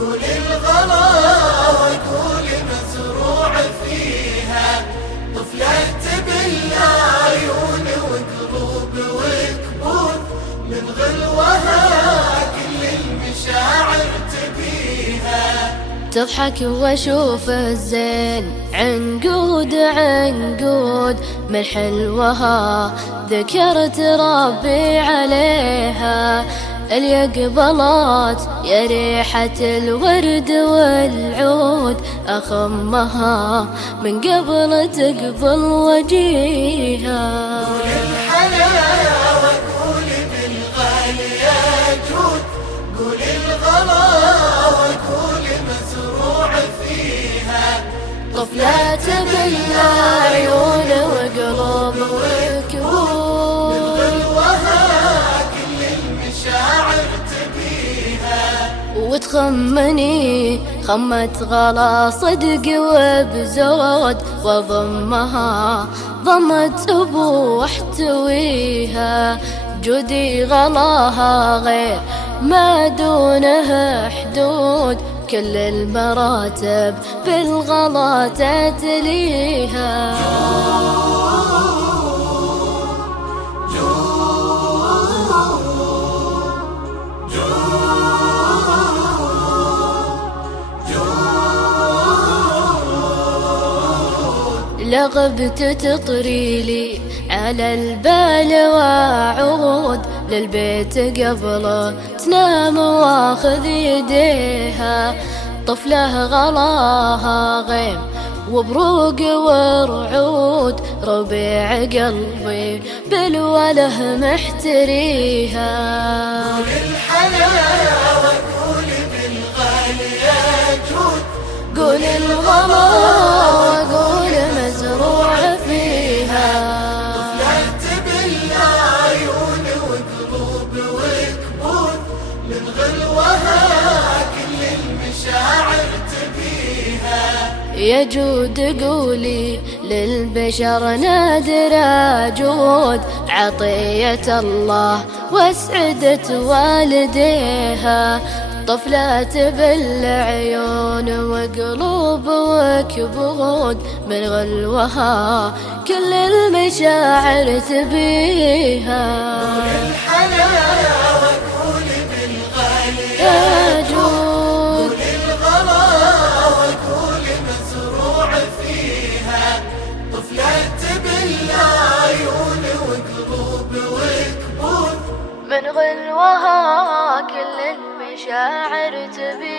قول الغلا وقول مزروع فيها، طفلة تبل عيون وقلوب وكبود، من غلوها كل المشاعر تبيها. تضحك واشوف الزين عنقود عنقود، من حلوها ذكرت ربي عليها. اليقبلات يا ريحة الورد والعود، أخمها من قبل تقبل وجيها. قول الحلاوة قول بالغالي يا جود، قول الغلا وقول مزروع فيها، طفلة بالعيون وقلوب وكبود، من غلوها كل المشاعر تبيها. وتخمني خمة غلا صدق وبزود، وضمها ضمت أبو واحتويها. جودي غلاها غير ما دونه حدود، كل المراتب بالغلا تتليها. لغبت تطري لي على البال واعود، للبيت قبل تنام واخذ يديها. طفله غلاها غيم وبروق ورعود، ربيع قلبي بالوله محتريها. قول الحلاوة قول بالغالي يا جود، قول الغلا وقول مزروع فيها. طفلة بالعيون وقلوب وكبود، من غلوها كل المشاعر تبيها. يا جود قولي للبشر نادر جود، عطية الله واسعدت والديها. طفلة بالعيون وقلوب وكبود، من غلوها كل المشاعر تبيها. قول الحلاوة قول بالغالي يا جود، قول الغلا وقول مزروع فيها، طفلة بالعيون وقلوب وكبود، من غلوها كل المشاعر تبيها.